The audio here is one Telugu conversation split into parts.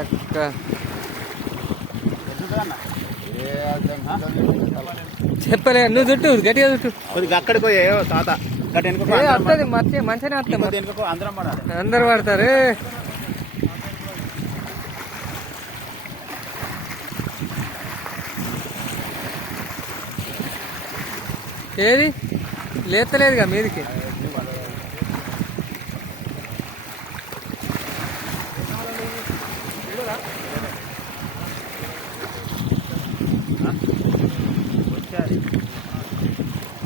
అక్క చెప్పలే నువ్వు చుట్టూ గట్టిగా చుట్టూ కొద్దిగా అక్కడికి పోయాయో తాత వస్తుంది మంచిగానే వస్తాయి అందరు పడతారు. ఏది లేతలేదుగా మీదికి.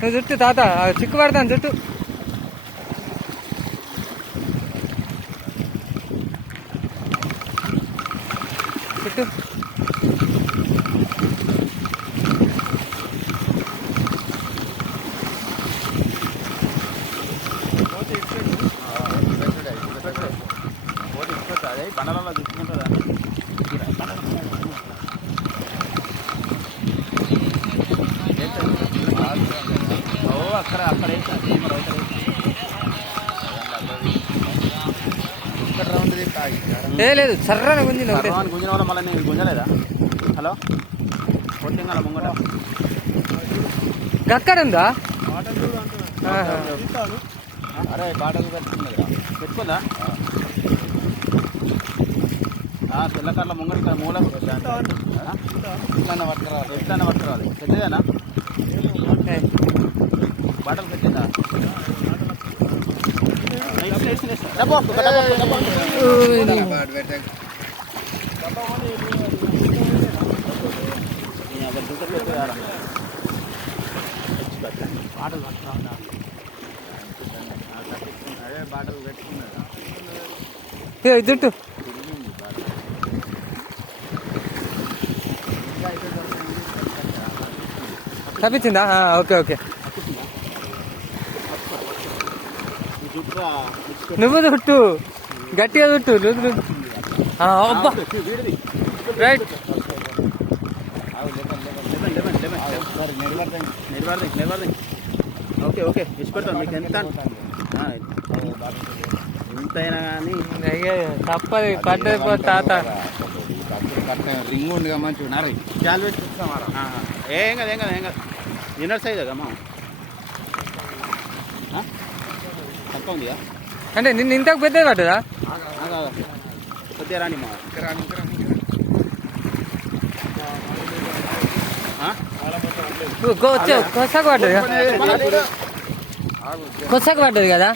నువ్వు చుట్టూ తాత చిక్కు పడతాను చుట్టూ. చుట్టూ బండలలో తీసుకుంటుందా అక్కడ అక్కడ లేదు సర్రని గుంజింది గుంజిన వల్ల మళ్ళీ నేను గుంజలేదా? హలో కొట్టింగల ముంగట అక్కడ ఉందా? అరే బాటలు పెట్టుకుందా తెల్లకర్ల ముంగట మూల ఎట్లన్నా పట్టుకురావాలి పెద్దదేనా బాటలు పెట్టిందా? బాటలు పెట్టుకున్నా జుట్టు తప్పించిందా? Okay okay. నువ్వు చుట్టు గట్టిగా చుట్టు. అబ్బా రైట్. ఓకే ఓకే ఇష్టపడతాను మీకు ఎంత ఎంతైనా కానీ తప్పది పడ్డది తాత. రింగ్ ఉంది మంచిగా చాలు పెట్టుకుంటాం. ఏం కదా ఇన్నర్ సైజ్ కదమ్మా తక్కువ ఉందిగా అంటే నిన్న ఇంతకు పెద్దది పడ్డదా? కొద్దిగా రాని మా కొసకు పడ్డది కొసకు పడ్డది కదా.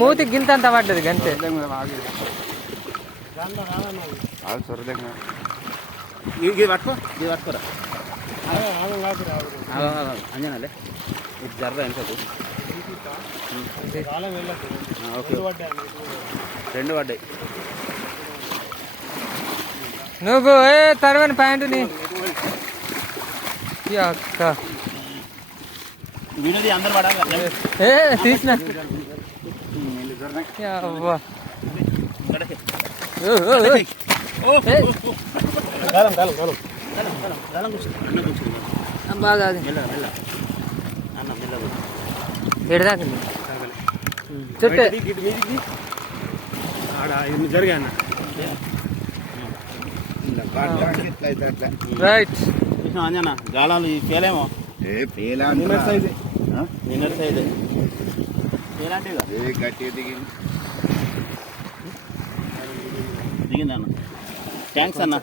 మూతి గింత అంతా పడ్డది గంతే. పట్టుకోరా అంజనాలే ఇది జర్ర వెనకకు రెండు పడ్డాయి. నువ్వు తర్వాని ప్యాంటుని అక్క వీడియోది అందరు పడాలి తీసిన బాగా ఎడదాకండి చుట్టూ జరిగా రైట్. అంజనా గాలాలు పేలేమో నిన్నర్ సైజ్ ఎలాంటివి గట్టిగా దిగింది అన్న. థ్యాంక్స్ అన్న.